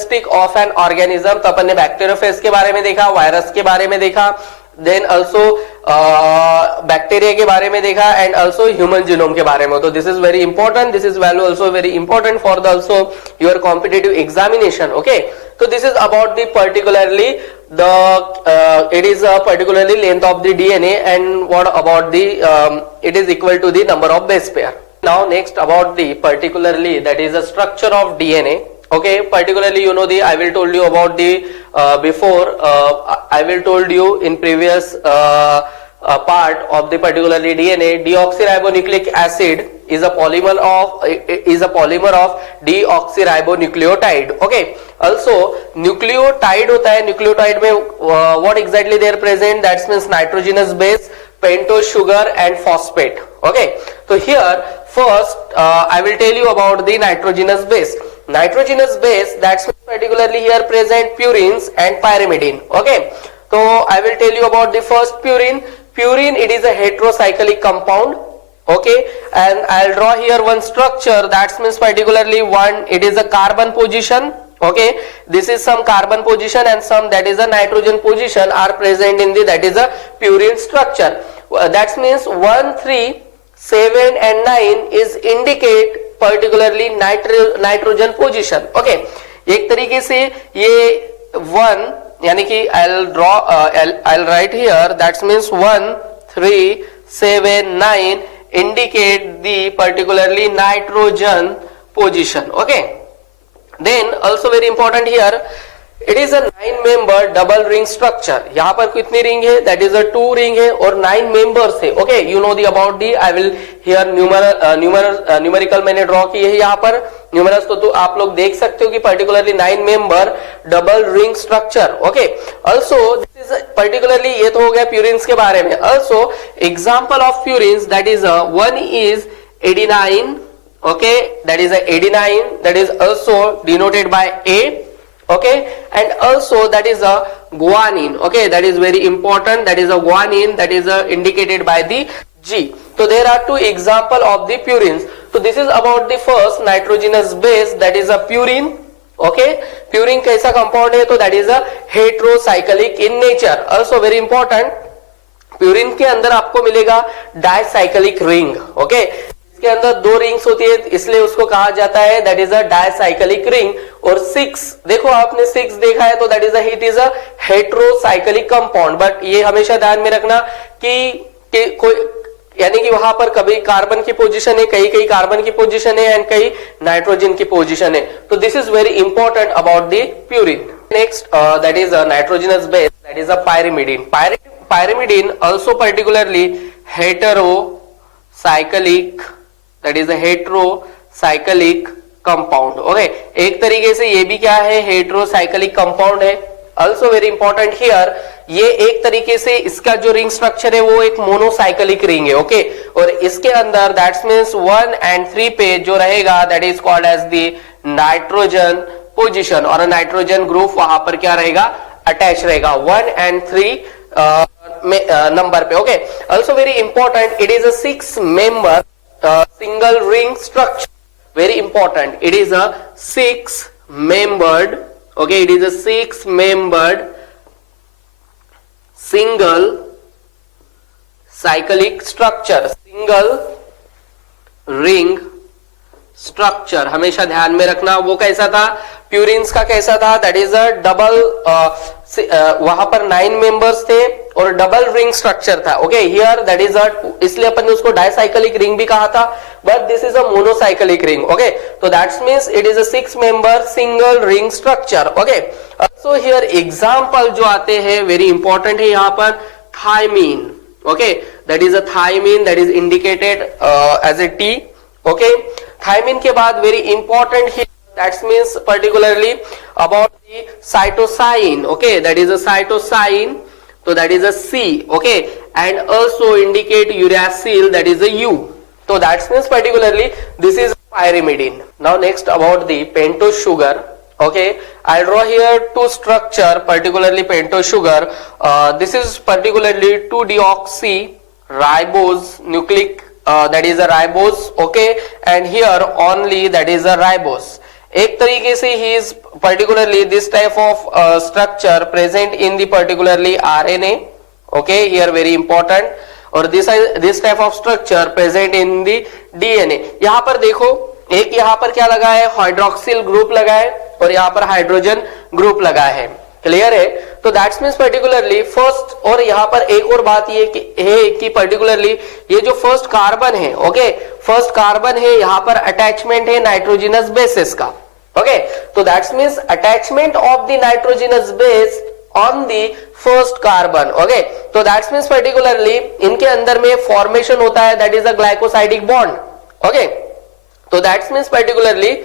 Characteristic of an organism, तो अपन ने bacteriophage के बारे में देखा, वायरस के बारे में देखा, देन ऑल्सो बैक्टीरिया के बारे में देखा, एंड ऑल्सो ह्यूमन जीनोम के बारे में. तो this is very important, this is value also very important for the also your competitive examination. Okay, तो this is about the particularly it is particularly length of the DNA, and what about the it is equal to the number of base pair. Now next about the particularly that is the structure of DNA. Okay, particularly you know the I will told you about the before I will told you in previous part of the particularly DNA, deoxyribonucleic acid is a polymer of deoxyribonucleotide. Okay, also nucleotide होता है, nucleotide में what exactly they are present, that means nitrogenous base, pentose sugar and phosphate. Okay, so here first I will tell you about the nitrogenous base. Nitrogenous base, that's particularly here present purines and pyrimidine. Okay, so I will tell you about the first purine. Purine, it is a heterocyclic compound. Okay, and I'll draw here one structure, that means particularly one, it is a carbon position. Okay, this is some carbon position and some that is a nitrogen position are present in the that is a purine structure. That means 1, 3, 7 and 9 is indicate particularly nitrogen position. Okay, एक तरीके से ये 1 यानी कि I'll write here, that means 1, 3, 7, 9 indicate the particularly nitrogen position. Okay, then also very important here, it is a 9-member double ring structure. यहाँ पर कितनी ring है, that is a 2 रिंग है और 9 members है. Okay, you know the about the I will here numerical मैंने draw की है यहाँ पर numerous, तो आप लोग देख सकते हो कि particularly 9-member double ring structure. Okay, also this is particularly ये तो हो गया purines के बारे में. Also example of purines, that is one is adenine. Okay, that is a adenine, that is also denoted by A. Okay, and also that is a guanine. Okay, that is very important, that is a guanine, that is indicated by the G. So there are two example of the purines. So this is about the first nitrogenous base, that is a purine. Okay, purine कैसा compound है, तो that is a heterocyclic in nature. Also very important, purine के अंदर आपको मिलेगा dicyclic ring. Okay, के अंदर 2 rings होती है, इसलिए उसको कहा जाता है दैट इज अ डायसाइक्लिक रिंग. और 6 देखो, आपने 6 देखा है, तो that is it is a heterocyclic compound. But ये हमेशा ध्यान में रखना कि कोई यानी कि वहां पर कभी कार्बन की पोजीशन है, कहीं कार्बन की पोजीशन है एंड कहीं नाइट्रोजन की पोजीशन है. तो this is very important about the purine. Next that is a nitrogenous base, that is a pyrimidine. Pyrimidine also particularly heterocyclic, that is a heterocyclic compound. Okay, एक तरीके से ये भी क्या है, heterocyclic compound है. Also very important here, ये एक तरीके से इसका जो रिंग स्ट्रक्चर है वो एक मोनोसाइक्लिक रिंग है. ओके, और इसके अंदर दैट मींस 1 and 3 पे जो रहेगा that is called as the nitrogen position, और नाइट्रोजन ग्रुप वहां पर क्या रहेगा, अटैच रहेगा 1 and 3 नंबर पे. Okay, also very important, it is a 6-member single ring structure. Very important, it is a 6-membered. Okay, it is a 6-membered single cyclic structure, single ring structure. हमेशा ध्यान में रखना. वो कैसा था, purines का कैसा था, दैट इज अ डबल, वहां पर 9 मेंबर्स थे और डबल रिंग स्ट्रक्चर था. ओके, हियर दैट इज इसलिए अपन ने उसको डायसाइक्लिक रिंग भी कहा था, but this is a monocyclic ring. Okay, तो that's means it is a 6-member single ring structure. Okay, so here example जो आते हैं वेरी इंपॉर्टेंट है यहाँ पर, thymine. Okay, that is a thymine, that is indicated as a T. Okay, thymine के बाद very important ही, that means particularly about the cytosine. Okay, that is a cytosine, so that is a C. Okay, and also indicate uracil, that is a U. So that means particularly this is pyrimidine. Now next about the pentose sugar. Okay, I'll draw here 2 structure, particularly pentose sugar. This is particularly 2-deoxyribose nucleic, that is a ribose. Okay, and here only that is a ribose. एक तरीके से ही is particularly this type of structure present in the particularly RNA, okay, here very important, और this type of structure present in the DNA. यहां पर देखो, एक यहां पर क्या लगा है, हाइड्रोक्सिल ग्रुप लगा है और यहां पर हाइड्रोजन ग्रुप लगा है, क्लियर है। तो दैट्स मीन्स पर्टिकुलरली फर्स्ट, और यहां पर एक और बात ये कि पर्टिकुलरली ये जो फर्स्ट कार्बन है, ओके, फर्स्ट कार्बन है, यहां पर अटैचमेंट है नाइट्रोजनस बेसिस का, ओके। तो that's means attachment of the nitrogenous base on the first carbon, okay. तो दैट्स मीन्स पर्टिकुलरली इनके अंदर में फॉर्मेशन होता है, that is a glycosidic bond, okay. तो दैट्स मीन्स पर्टिकुलरली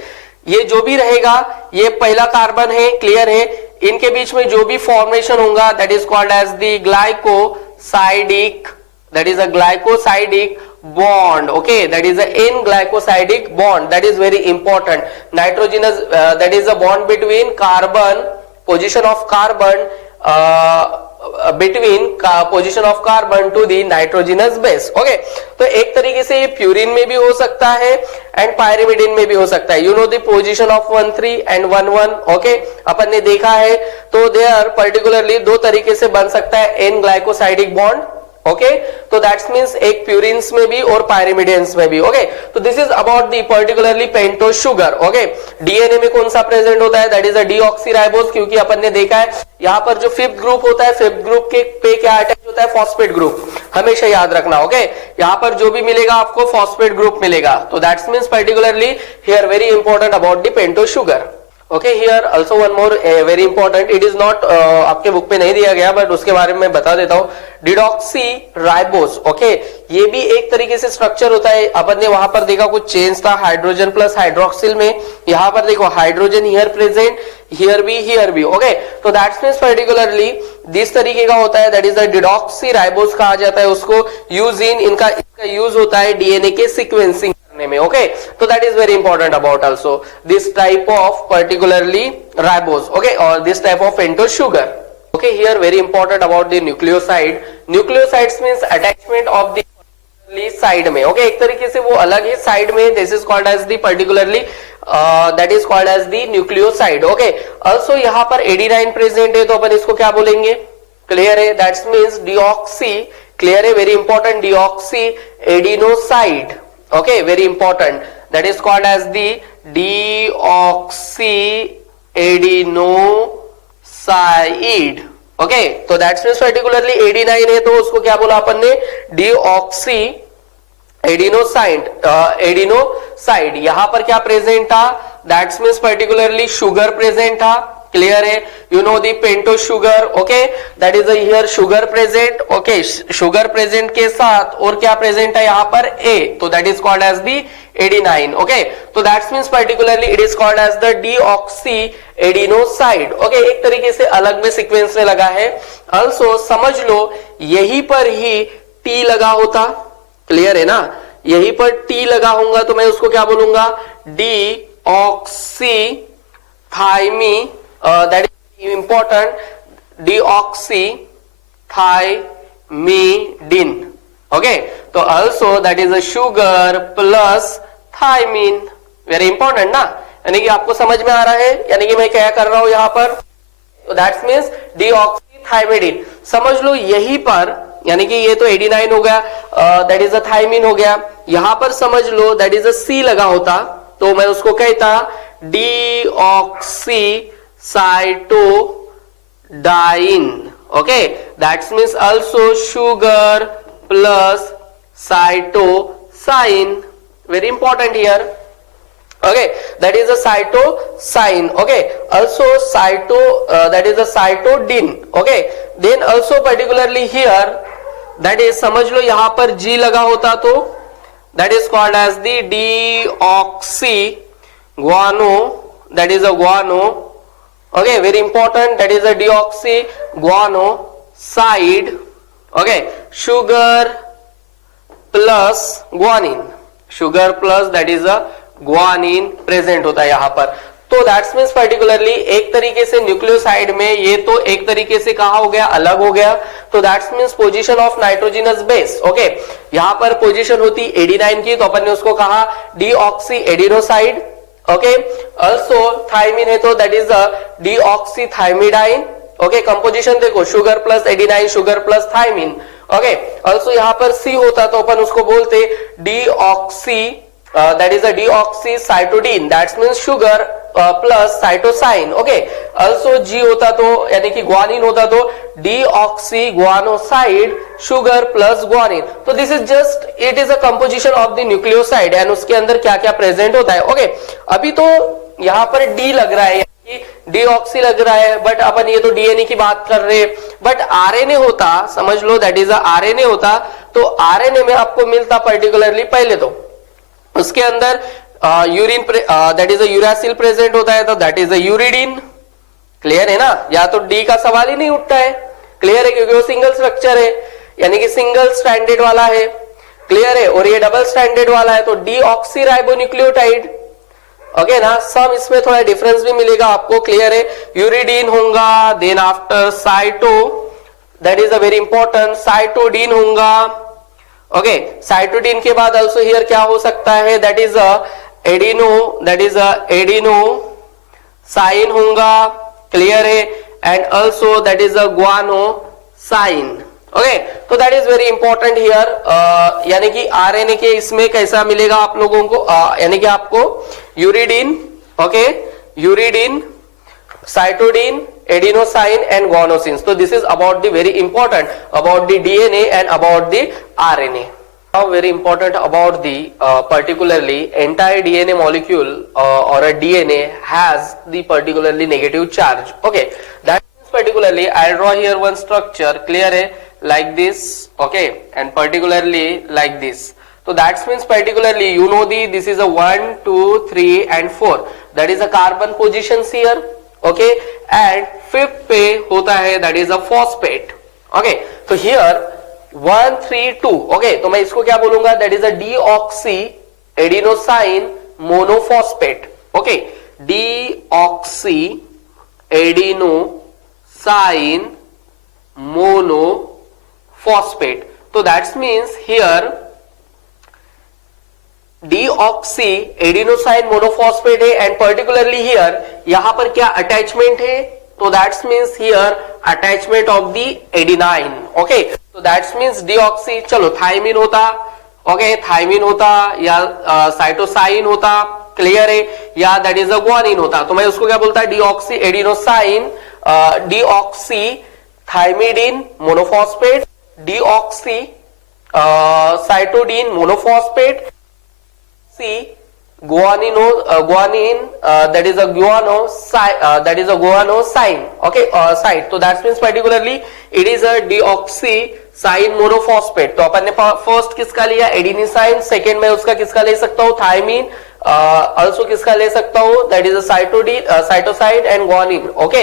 ये जो भी रहेगा, ये पहला कार्बन है, क्लियर है, इनके बीच में जो भी फॉर्मेशन होगा that is called as the glycosidic, that is a glycosidic bond, okay, that is a n glycosidic bond, that is very important. Nitrogenous that is a bond between carbon, position of carbon between position of carbon to the nitrogenous base, okay. तो एक तरीके से ये purine में भी हो सकता है एंड पायरिमिडिन में भी हो सकता है, you know the position of 1,3 and 1,1, okay, अपन ने देखा है। तो देयर पर्टिकुलरली दो तरीके से बन सकता है एन ग्लाइकोसाइडिक बॉन्ड, ओके। तो दैट्स मीन्स एक प्यूरिन्स में भी और पायरिमिडियंस में भी, ओके। तो this is about the particularly pentose sugar, okay. DNA में कौन सा प्रेजेंट होता है, दैट इज अ डीऑक्सीराइबोज, क्योंकि अपन ने देखा है यहां पर जो फिफ्थ ग्रुप होता है, फिफ्थ ग्रुप के पे क्या अटैच होता है, फॉस्फेट ग्रुप, हमेशा याद रखना, ओके। यहां पर जो भी मिलेगा आपको फॉस्फेट ग्रुप मिलेगा। तो that's means particularly here very important about the pentose sugar, okay. Here also one more very important, it is not आपके बुक पे नहीं दिया गया बट उसके बारे में बता देता हूं, डिडॉक्सी राइबोस, ओके। ये भी एक तरीके से स्ट्रक्चर होता है, अपन ने वहां पर देखा कुछ चेंज था हाइड्रोजन प्लस हाइड्रोक्सिल में, यहां पर देखो हाइड्रोजन हियर प्रेजेंट, हियर भी, ओके। तो दैट्स मीन्स पर्टिकुलरली दिस तरीके का होता है, दैट इज द डिडॉक्सी राइबोस कहा जाता है उसको, यूज इन इनका यूज होता है डीएनए के सीक्वेंसिंग में, ओके। तो that is very important about also this type of particularly ribose, okay, और this type of pentose sugar, okay. Here very important about the nucleoside, nucleosides means attachment of the side में, okay, एक तरीके से वो अलग है side में, this is called as the particularly that is called as the nucleoside, okay. Also यहां पर एडिनाइन प्रेजेंट है, तो अपन इसको क्या बोलेंगे, क्लियर है, दैट्स मींस डीऑक्सी, क्लियर है, very important, deoxy adenosine, okay, very important, that is called as the deoxyadenoside, okay. तो that's means particularly 89 है, तो उसको क्या बोला अपन ने, deoxy एडिनोसाइड। यहां पर क्या प्रेजेंट था, that's means particularly sugar present था, क्लियर है, you know the pentose sugar, okay, that is here sugar present, okay. Sugar present के साथ और क्या प्रेजेंट है यहां पर, ए, तो that is called as the adenine, okay. तो that's means particularly it is called as the deoxy adenosine, okay. एक तरीके से अलग में सीक्वेंस में लगा है। ऑल्सो समझ लो यहीं पर ही टी लगा होता, क्लियर है ना, यहीं पर टी लगा होगा तो मैं उसको क्या बोलूंगा, deoxy थाइमी, that is important, deoxythymidine, okay. तो also that is a sugar plus thymine, very important ना, यानी कि आपको समझ में आ रहा है, यानी कि मैं क्या कर रहा हूं यहां पर, तो that means deoxythymidine, समझ लो यहीं पर, यानी कि ये तो 89 हो गया, that is a thymine हो गया, यहां पर समझ लो that is a C लगा होता, तो मैं उसको कहता deoxy cytodine, okay, that means also sugar plus cytosine, very important here, okay, that is a cytosine, okay. Also that is a cytodine, okay. Then also particularly here that is समझ लो यहां पर G लगा होता तो that is called as the deoxy guano, that is a guano, okay, very important, that is a deoxy guanoside, okay. Sugar plus guanine, sugar plus that is a guanine present होता है यहां पर। तो that's means particularly एक तरीके से nucleoside में ये तो एक तरीके से कहा हो गया, अलग हो गया, तो that's means position of nitrogenous base, okay. यहां पर पोजीशन होती 89 की, तो अपन ने उसको कहा deoxy adenosine, okay also thymine है तो that is a deoxythymidine. Okay composition देखो sugar plus adenine sugar plus thymine. Okay also यहाँ पर सी होता तो अपन उसको बोलते deoxy that is a deoxycytidine that's means sugar plus cytosine. Okay also G होता तो यानी कि ग्वानिन होता तो deoxy guanosine sugar plus guanine. तो this is just it is a composition of the nucleoside and उसके अंदर क्या क्या प्रेजेंट होता है। ओके अभी तो यहाँ पर डी लग रहा है डीऑक्सी लग रहा है बट अपन ये तो डीएनए की बात कर रहे हैं बट आरएनए होता समझ लो दैट इज आरएनए होता तो आरएनए में आपको मिलता पर्टिकुलरली पहले तो उसके अंदर urine that is a uracil present होता है तो that is a uridine. Clear है ना, या तो डी का सवाल ही नहीं उठता है। क्लियर है क्योंकि वो सिंगल स्ट्रक्चर है यानी कि सिंगल स्ट्रैंडेड वाला है। क्लियर है और ये डबल स्ट्रैंडेड वाला है तो डीऑक्सीराइबोन्यूक्लियोटाइड। ओके ना, सम इसमें थोड़ा डिफरेंस भी मिलेगा आपको। क्लियर है, यूरिडीन होगा then after cyto that is a very important cytidine होगा। ओके साइटोडीन के बाद ऑल्सो हियर क्या हो सकता है that is adeno that is adenosine होगा। क्लियर है and also that is guanosine. Okay तो that is very important here यानी कि आरएनए के इसमें कैसा मिलेगा आप लोगों को यानी कि आपको uridine okay uridine cytidine adenosine and guanosins. So this is about the very important about the DNA and about the RNA. Now very important about the particularly entire DNA molecule or a DNA has the particularly negative charge. Okay, that means particularly I'll draw here one structure. Clear है like this. Okay, and particularly like this. So that means particularly you know the this is a 1 2 3 and 4 that is a carbon positions here. Okay and fifth पे होता है that is a phosphate. Okay तो here 1 3 2 okay तो मैं इसको क्या बोलूंगा that is a deoxy adenosine monophosphate. Okay deoxy adenosine monophosphate. तो that's means here deoxy adenosine monophosphate है एंड पर्टिकुलरली हियर यहां पर क्या अटैचमेंट है तो that's means here attachment of the adenine. Okay तो दैट्स मीन्स डीऑक्सी चलो thymine होता ओके थायमिन होता या साइटोसाइन होता। क्लियर है या दैट इज अ ग्वानिन होता तो मैं उसको क्या बोलता है deoxy adenosine deoxy thymidine monophosphate deoxy cytidine monophosphate guanine that is a guanosine. Okay side so that means particularly it is a deoxysine monophosphate. तो अपन ने फर्स्ट किसका लिया एडिनिसाइन, सेकेंड में उसका किसका ले सकता हूँ थायमिन, ऑल्सो किसका ले सकता हूँ that is a cytosine and guanine. Okay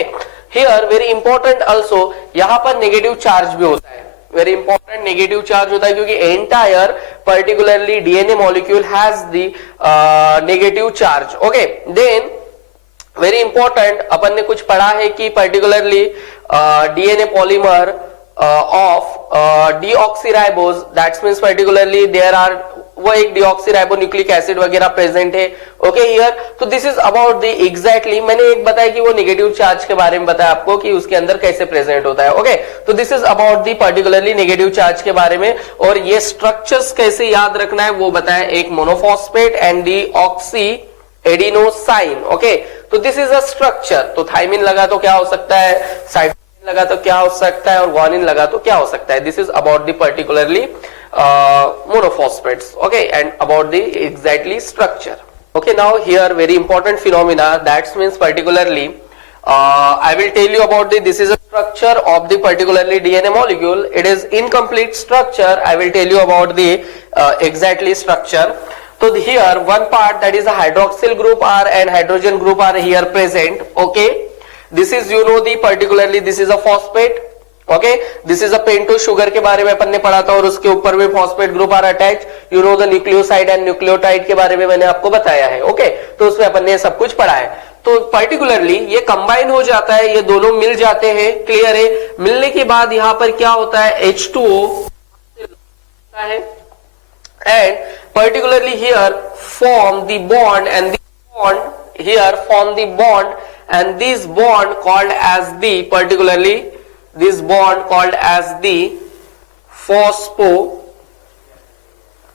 here very important also यहाँ पर नेगेटिव चार्ज भी होता है। वेरी इंपॉर्टेंट नेगेटिव चार्ज होता है क्योंकि entire particularly DNA molecule has the negative charge. Okay then very important अपन ने कुछ पढ़ा है कि particularly DNA polymer of deoxyribose that's means particularly there are वो एक डीऑक्सीराइबोन्यूक्लिक एसिड वगैरह प्रेजेंट है। ओके हियर तो this is about the exactly मैंने एक बताया कि वो नेगेटिव चार्ज के बारे में बताया आपको कि उसके अंदर कैसे प्रेजेंट होता है। ओके तो this is about the particularly negative charge के बारे में और ये स्ट्रक्चर्स कैसे याद रखना है वो बताया, एक monophosphate and deoxy adenosine. Okay तो दिस इज अ स्ट्रक्चर। तो थायमिन लगा तो क्या हो सकता है, साइटोसिन लगा तो क्या हो सकता है और ग्वानिन लगा तो क्या हो सकता है। This is about the particularly monophosphates. Okay and about the exactly structure. Okay now here very important phenomena that means particularly I will tell you about this is a structure of the particularly DNA molecule. It is incomplete structure. I will tell you about the exactly structure. So here one part that is a hydroxyl group R and hydrogen group are here present. Okay this is you know the particularly this is a phosphate. Okay this is a pentose sugar के बारे में अपन ने पढ़ा था और उसके ऊपर में phosphate group are attach. You know the nucleoside and nucleotide के बारे में मैंने आपको बताया है। ओके तो उसमें अपन ने सब कुछ पढ़ा है। तो पर्टिकुलरली ये कंबाइन हो जाता है, ये दोनों मिल जाते हैं। क्लियर है, मिलने के बाद यहाँ पर क्या होता है H2O है and particularly here form the bond and bond here form the bond, and this bond called as the, particularly this bond called as the phospho,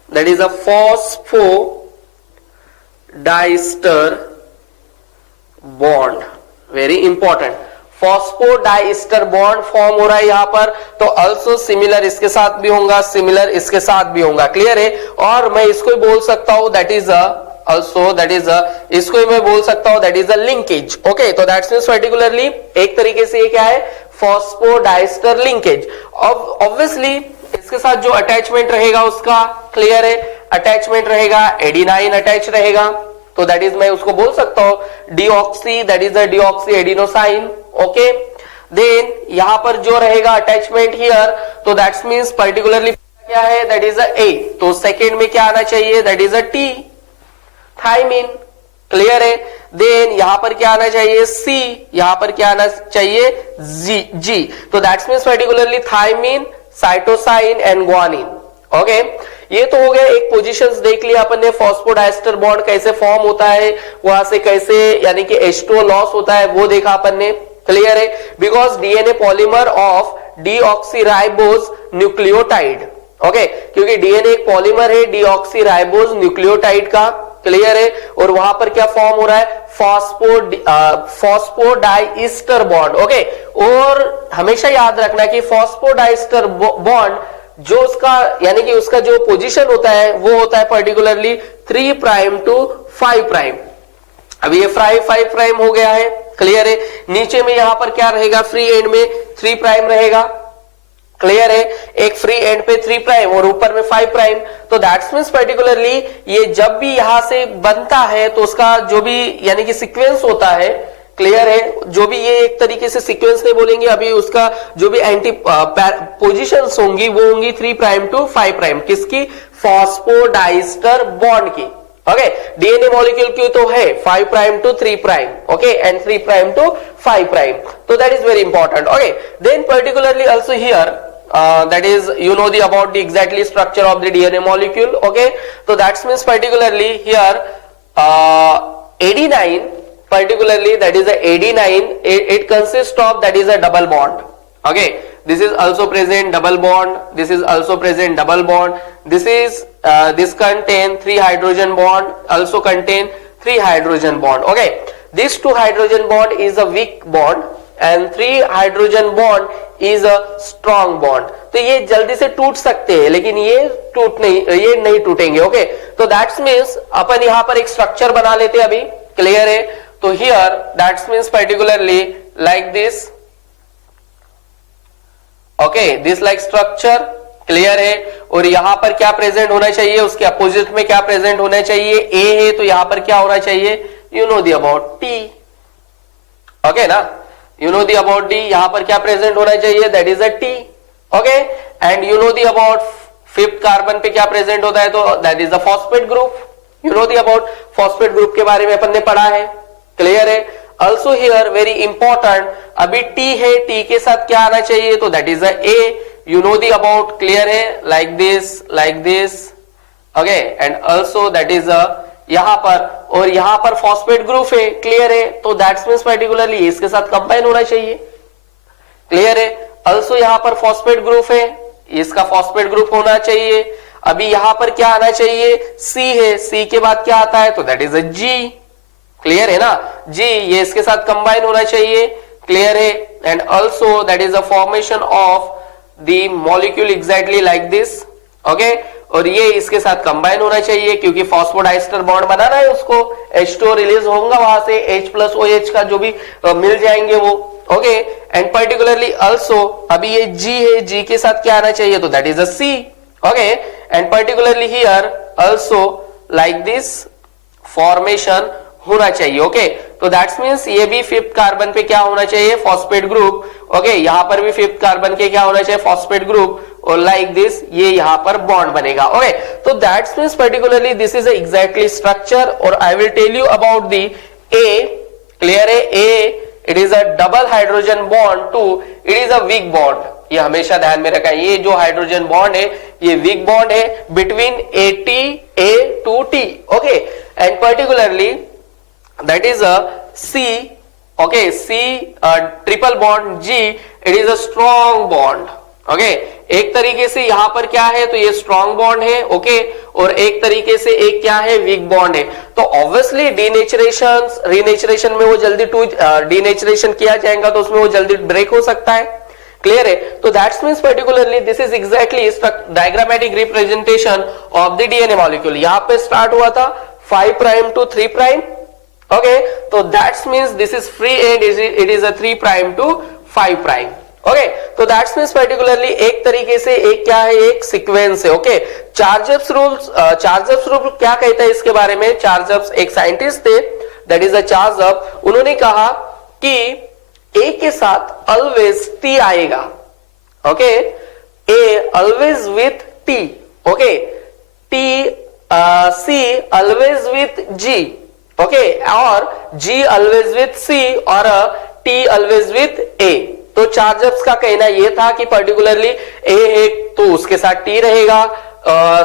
that is a phosphodiester bond. Very important, phosphodiester bond form हो रहा है यहां पर, तो also similar इसके साथ भी होगा, सिमिलर इसके साथ भी होगा, क्लियर है। और मैं इसको बोल सकता हूं that is also that is इसको मैं बोल सकता हूं that is a linkage, okay, तो that means particularly एक तरीके से ये क्या है, फॉस्फोडाइस्टर लिंकेज। ऑब्वियसली इसके साथ जो अटैचमेंट रहेगा उसका, क्लियर है, अटैचमेंट रहेगा एडिनाइन अटैच रहेगा, तो दैट इज मैं उसको बोल सकता हूं deoxy, that is a deoxy adenosine, okay. Then यहां पर जो रहेगा अटैचमेंट हियर, तो दैट्स मींस पर्टिकुलरली क्या है, दैट इज अ ए, तो सेकेंड में क्या आना चाहिए, that is a T, thymine, clear है। देन यहां पर क्या आना चाहिए, सी, यहां पर क्या आना चाहिए, जी, तो that's means particularly thymine, cytosine and guanine, okay. ये तो हो गया, एक पोजीशंस देख लिया अपन ने, फॉस्फोडाइस्टर बॉन्ड कैसे फॉर्म होता है, वहां से कैसे यानी कि H2O लॉस होता है वो देखा अपन ने, क्लियर है। Because DNA polymer of deoxyribose nucleotide, okay, क्योंकि डीएनए एक पॉलीमर है डीऑक्सीराइबोज न्यूक्लियोटाइड का, क्लियर है। और वहां पर क्या फॉर्म हो रहा है, फॉस्फोडाइस्टर बॉन्ड, ओके। और हमेशा याद रखना कि फॉस्फोडाइस्टर बॉन्ड जो उसका यानी कि उसका जो पोजीशन होता है वो होता है पर्टिकुलरली 3 प्राइम टू 5 प्राइम। अभी ये 5 प्राइम हो गया है, क्लियर है। नीचे में यहां पर क्या रहेगा, फ्री एंड में 3 प्राइम रहेगा, क्लियर है, एक फ्री एंड पे 3 प्राइम और ऊपर में 5 प्राइम। तो दैट्स मींस पर्टिकुलरली ये जब भी यहां से बनता है तो उसका जो भी यानी कि सीक्वेंस होता है, क्लियर है, जो भी ये एक तरीके से सीक्वेंस नहीं बोलेंगे अभी, उसका जो भी एंटी पोजीशंस होंगी वो होंगी 3 प्राइम टू 5 प्राइम, किसकी, फॉस्फोडाइस्टर बॉन्ड की, ओके। डीएनए मॉलिक्यूल की तो है 5 prime to 3 prime, okay, and 3 prime to 5 prime, तो that is very important, okay. Then particularly also here that is you know the about the exactly structure of the DNA molecule, okay, so that means particularly here AD9, particularly that is a AD9, it consists of that is a double bond, okay, this is also present double bond, this is also present double bond, this is this contain 3 hydrogen bond, also contain 3 hydrogen bond, okay. This 2 hydrogen bond is a weak bond and 3 hydrogen bond is a strong bond, तो ये जल्दी से टूट सकते हैं लेकिन ये नहीं टूटेंगे, ओके। तो दैट्स मींस अपन यहां पर एक स्ट्रक्चर बना लेते हैं अभी, क्लियर है। तो here that's means particularly like this, okay, this like structure, clear है। और यहां पर क्या प्रेजेंट होना चाहिए, उसके अपोजिट में क्या प्रेजेंट होना चाहिए, ए है, तो यहां पर क्या होना चाहिए, you know the about T, okay ना, you know the about D, यहां पर क्या प्रेजेंट होना चाहिए, that is a T, okay, and you know the about 5th carbon पे क्या प्रेजेंट होता है, तो that is the phosphate group, you know the about phosphate group के बारे में अपन ने पढ़ा है, क्लियर है। also here very important, अभी T है, T के साथ क्या आना चाहिए, तो that is a A, you know the about, clear है, like this, okay, and also that is a यहां पर, और यहां पर फॉस्फेट ग्रुप है, क्लियर है, तो दैट्स मींस पर्टिकुलरली इसके साथ कंबाइन होना चाहिए, क्लियर है। ऑल्सो यहां पर फॉस्फेट ग्रुप है, इसका फॉस्फेट ग्रुप होना चाहिए। अभी यहां पर क्या आना चाहिए, सी है, सी के बाद क्या आता है, तो that is a G, clear है ना, जी, ये इसके साथ कंबाइन होना चाहिए, क्लियर है। And also that is a formation of the molecule exactly like this, okay, और ये इसके साथ कंबाइन होना चाहिए क्योंकि फॉस्फोडाइस्टर बॉन्ड बनाना है उसको, H2O रिलीज होगा वहां से, H प्लस OH का जो भी मिल जाएंगे वो, ओके। एंड पर्टिकुलरली ऑल्सो अभी ये G है, G के साथ क्या आना चाहिए, तो that is a C, okay. And particularly here also like this formation होना चाहिए, ओके। तो दैट्स मींस ये भी 5th कार्बन पे क्या होना चाहिए, फॉस्फेट ग्रुप, ओके। यहां पर भी 5th कार्बन के क्या होना चाहिए, फॉस्फेट ग्रुप, और लाइक दिस ये यहां पर बॉन्ड बनेगा, ओके। तो that's means particularly this is exactly structure, और I will tell you about the A, clear है। A it is a double hydrogen bond two, it is a weak bond, ये हमेशा ध्यान में रखा है, ये जो हाइड्रोजन बॉन्ड है ये वीक बॉन्ड है between A to T, okay. And particularly that is a C. Okay, C triple bond G, it is a strong bond. Okay एक तरीके से यहां पर क्या है, तो ये स्ट्रॉन्ग बॉन्ड है. ओके और एक तरीके से एक क्या है, वीक बॉन्ड है. तो ऑब्वियसली डीनेचरेशन रीनेचरेशन में वो जल्दी डीनेचरेशन किया जाएगा तो उसमें वो जल्दी ब्रेक हो सकता है. क्लियर है. तो that's means particularly this is exactly diagrammatic representation of the DNA molecule. यहां पे स्टार्ट हुआ था 5 प्राइम टू 3 प्राइम. ओके तो that's means this is free and it is a 3 prime to 5 prime. Okay तो that's means particularly एक तरीके से एक क्या है, एक सीक्वेंस है. ओके चार्जअप्स रूल क्या कहता है इसके बारे में. चार्जअप्स एक साइंटिस्ट थे, दैट इज अ चार्जअप. उन्होंने कहा कि ए के साथ ऑलवेज टी आएगा. Okay A always with T. Okay T C always with G. Okay और जी ऑलवेज विथ सी और टी ऑलवेज विथ ए. तो चार्जअप्स का कहना यह था कि पर्टिकुलरली ए है तो उसके साथ टी रहेगा,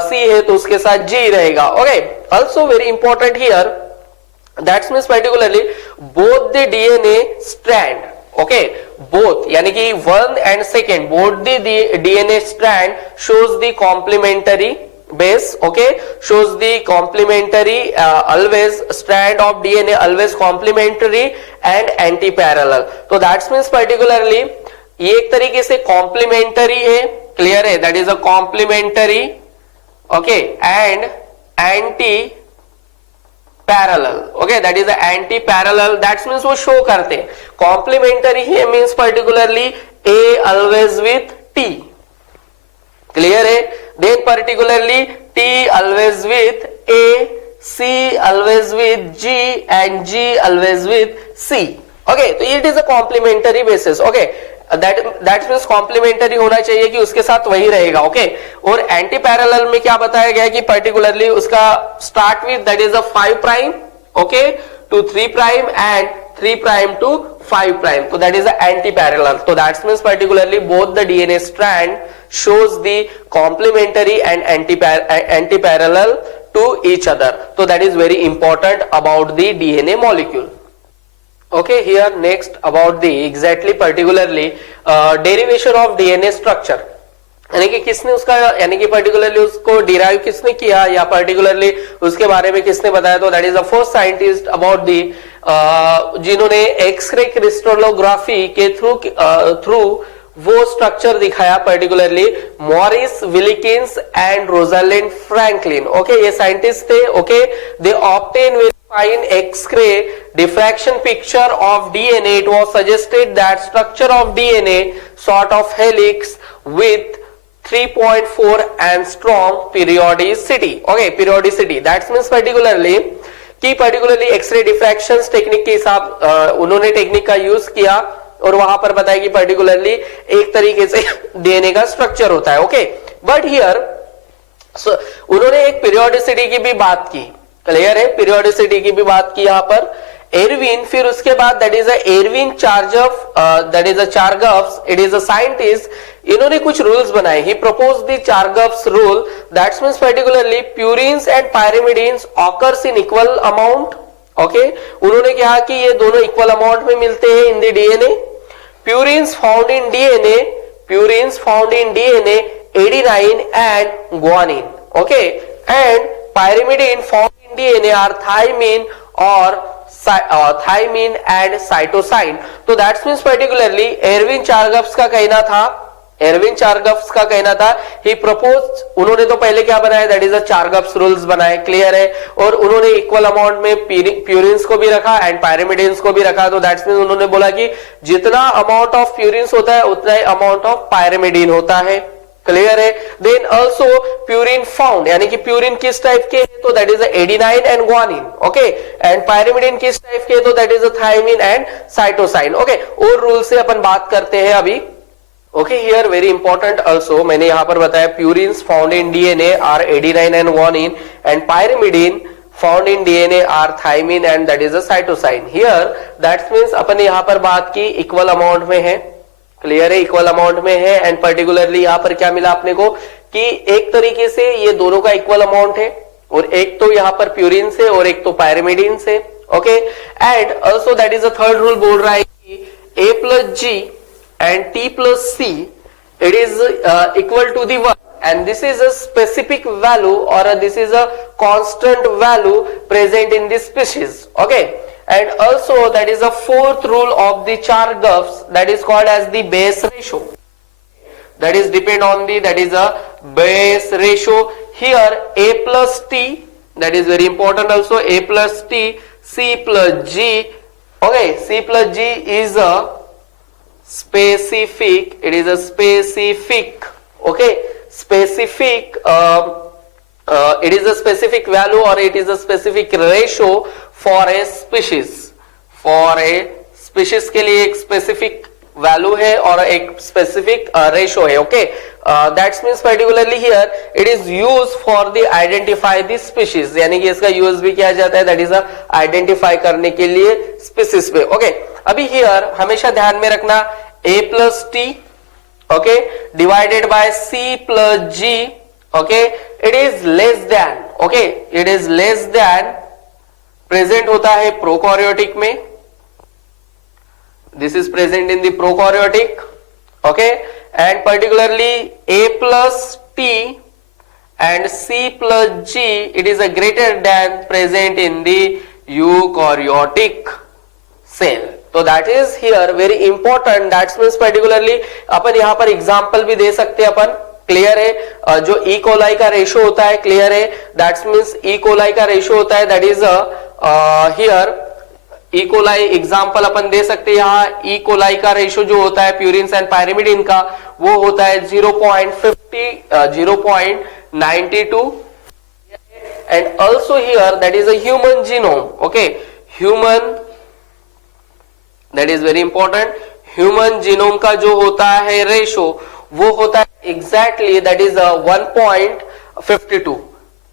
सी है तो उसके साथ जी रहेगा. Okay also very important here that's means particularly both the DNA strand. Okay both यानी कि 1 and 2 both the DNA strand shows the complementary base. Okay shows the complementary always strand of DNA always complementary and anti-parallel. तो that means particularly ये एक तरीके से complementary है. Clear है. that is a complementary. okay and anti-parallel. okay that is the anti-parallel. that means वो show करते हैं. complementary है means particularly A always with T. Clear है. Then particularly T always with A, C always with G and G always with C. Okay तो it is a complementary basis. Okay that means complementary होना चाहिए कि उसके साथ वही रहेगा. Okay और एंटी पैरेलल में क्या बताया गया कि पर्टिकुलरली उसका start with that is a 5 prime okay to 3 prime and 3 prime to 5 prime. So that is the anti-parallel. So that means particularly both the DNA strand shows the complementary and anti-parallel to each other. So that is very important about the DNA molecule. Okay, here next about the exactly particularly derivation of DNA structure. यानी कि किसने उसका यानी कि particularly उसको derive किसने किया या पर्टिकुलरली उसके बारे में किसने बताया. तो that is the first scientist about the जिन्होंने एक्सरे क्रिस्टलोग्राफी के थ्रू वो स्ट्रक्चर दिखाया particularly Maurice Wilkins and Rosalind Franklin. Okay ये साइंटिस्ट थे. Okay they obtain very fine X ray diffraction picture of DNA. It was suggested that structure of DNA sort of helix with 3.4 angstrom periodicity. Okay, periodicity. That means particularly कि particularly X-ray diffraction technique के हिसाब उन्होंने technique का use किया और वहां पर बताया कि particularly एक तरीके से DNA का स्ट्रक्चर होता है. ओके बट हियर उन्होंने एक पीरियोडिसिटी की भी बात की. क्लियर है. पीरियोडिसिटी की भी बात की यहाँ पर एरविन. फिर उसके बाद that is Erwin Chargaff. That is a Chargaff's. It is a scientist. इन्होंने कुछ रूल्स बनाए. He propose the Chargaff's rule. That's means particularly purines and pyrimidines occurs in equal amount. Okay उन्होंने कहा कि ये दोनों इक्वल अमाउंट में मिलते हैं in the DNA. Purines found in DNA adenine and guanine. Okay and pyrimidine found in DNA are thymine or thymine and cytosine. तो that means particularly Irwin चार्गफ्स का कहना था ही प्रपोज. उन्होंने तो पहले क्या बनाया दैट इज अ चार्गफ्स रूल्स बनाए. क्लियर है. और उन्होंने इक्वल अमाउंट में प्यूरिन्स को भी रखा एंड पायरिमिडीन्स को भी रखा. तो दैट्स मीन उन्होंने बोला कि जितना अमाउंट ऑफ प्यूरिन्स होता है उतना ही अमाउंट ऑफ पायरिमिडीन होता है. क्लियर है. देन ऑल्सो प्यूरिन फाउंड यानी कि प्यूरिन किस टाइप के है तो that is adenine and guanine. Okay and pyrimidine किस टाइप के तो that is thymine and cytosine. Okay और रूल से अपन बात करते हैं अभी. Okay here very important also मैंने यहां पर बताया purines found in DNA are adenine and guanine and pyrimidine found in DNA are thymine and that is a cytosine. Here that means अपन यहां पर बात की इक्वल अमाउंट में है. क्लियर है. इक्वल अमाउंट में है एंड पर्टिकुलरली यहां पर क्या मिला अपने को कि एक तरीके से ये दोनों का इक्वल अमाउंट है और एक तो यहां पर प्यूरिन से और एक तो पायरिमिडीन से. Okay and also that is a third rule बोल रहा है कि a plus g and t plus c it is equal to the 1 and this is a specific value or this is a constant value present in this species. Okay, and also that is a fourth rule of the Chargaff's, that is called as the Bayes ratio, that is depend on the, that is a Bayes ratio. Here a plus t, that is very important also, a plus t, c plus g. Okay, c plus g is a specific, it is a specific, okay, specific it is a specific value or it is a specific ratio for a species. For a species के लिए एक specific value है और एक specific ratio है. Okay, that means particularly here it is used for the identify the species, यानी कि इसका यूज भी किया जाता है, that is a identify करने के लिए species पे. Okay, अभी here हमेशा ध्यान में रखना a plus t, okay, divided by c plus g, okay, it is less than, okay, it is less than present होता है प्रोकैरियोटिक में, this is present in the prokaryotic, okay, and particularly a plus t and c plus g, it is a greater than present in the eukaryotic cell. तो that is here very important, that means particularly अपन यहाँ पर example भी दे सकते हैं अपन, clear है, जो ई coli का ratio होता है, क्लियर है, दैट मीन्स ई कोलाई का रेशो होता है, that is here E coli example अपन दे सकते हैं. यहाँ ई कोलाई का रेशो जो होता है प्यूरिन्स एंड पायरिमिडिन का, वो होता है 0.92 and also here that is a human genome. Okay, human, that is very important, human genome का जो होता है रेशो वो होता है एग्जैक्टली दैट इज 1.52.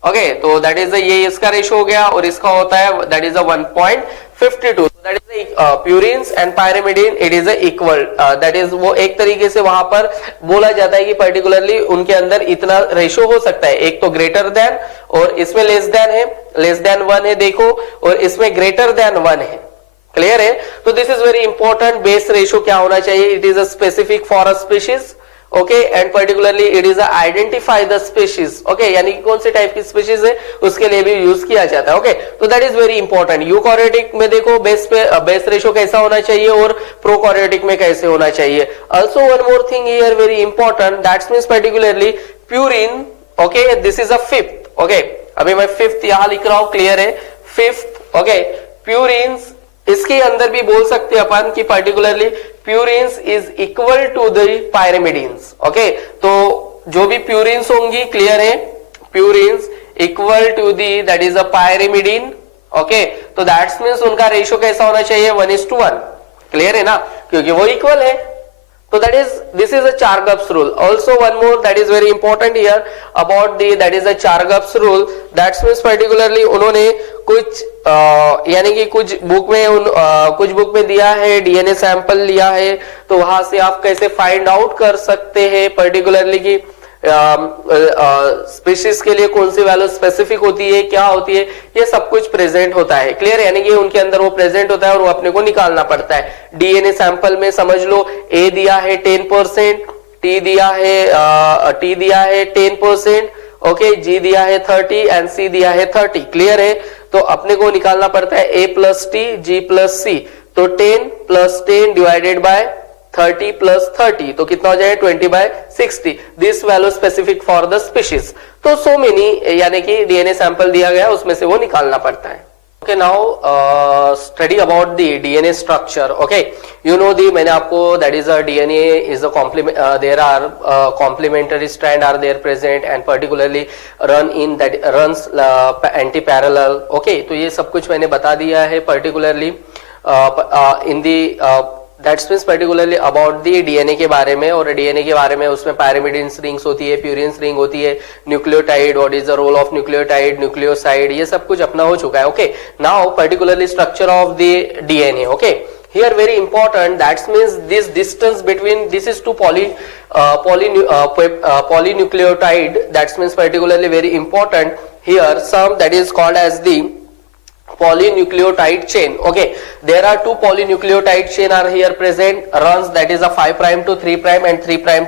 ओके, तो दैट इज ये इसका रेशो हो गया और इसका होता है that is 1.52. That is purines and pyrimidine, it is equal, that is वो एक तरीके से वहां पर बोला जाता है कि पर्टिकुलरली उनके अंदर इतना रेशो हो सकता है, एक तो ग्रेटर देन और इसमें लेस देन है, लेस देन 1 है देखो, और इसमें ग्रेटर देन 1 है, क्लियर है. तो this is very important, base ratio क्या होना चाहिए, it is a specific for a species, okay, and particularly it is identify the species, okay, यानी कि कौन सी टाइप की स्पीशीज है उसके लिए भी यूज किया जाता है. ओके, तो that is very important. Eukaryotic में देखो बेस रेशो कैसा होना चाहिए और प्रोकैरियोटिक में कैसे होना चाहिए. Also one more thing here very important, that means particularly purine, okay, this is a fifth. Okay, अभी मैं फिफ्थ यहां लिख रहा हूं, क्लियर है, फिफ्थ. ओके, प्यूरिन्स, इसके अंदर भी बोल सकते हैं अपन कि particularly purines is equal to the pyrimidines. Okay, तो जो भी प्यूरिन्स होंगी, क्लियर है, purines equal to the that is a pyrimidine. Okay, तो दैट्स मीन्स उनका रेशो कैसा होना चाहिए, 1:1, क्लियर है ना, क्योंकि वो इक्वल है. So that is, this is a Chargaff's rule. Also one more that is very important here about the, that is a Chargaff's rule. That means particularly उन्होंने कुछ यानी कि कुछ बुक में कुछ बुक में दिया है, डीएनए सैंपल लिया है, तो वहां से आप कैसे फाइंड आउट कर सकते हैं पर्टिकुलरली कि स्पीशीज के लिए कौन सी वैल्यू स्पेसिफिक होती है, क्या होती है, ये सब कुछ प्रेजेंट होता है, क्लियर, यानी कि उनके अंदर वो प्रेजेंट होता है और वो अपने को निकालना पड़ता है. डीएनए सैंपल में समझ लो ए दिया है 10%, टी दिया है 10%, ओके, जी दिया है 30 एंड सी दिया है 30, क्लियर है. तो अपने को निकालना पड़ता है ए प्लस टी, जी प्लस सी, तो 10 + 10 डिवाइडेड बाय 30 + 30, तो कितना हो जाएगा 20/60. This value specific for the species. तो सो मेनी, यानी कि डीएनए सैंपल दिया गया उसमें से वो निकालना पड़ता है. Okay, now study about the DNA structure. Okay, you know the, मैंने आपको that is a DNA is a complement, there are complementary strand are there present and particularly run in that runs anti parallel. Okay, तो ये सब कुछ मैंने बता दिया है particularly in the, that means particularly about the DNA के बारे में. और डीएनए के बारे में उसमें पायरिमिडिन रिंग्स होती है, प्यूरिन रिंग होती है, nucleotide, what is the role of nucleotide, nucleoside, ये सब कुछ अपना हो चुका है. Okay, now particularly structure of the DNA. Okay, here very important, that means this distance between, this is two polynucleotide, that means particularly very important here, some that is called as the polynucleotide chain. Okay, there are two polynucleotide chain are here present, runs, that is a 5 prime to 3 prime and 3 prime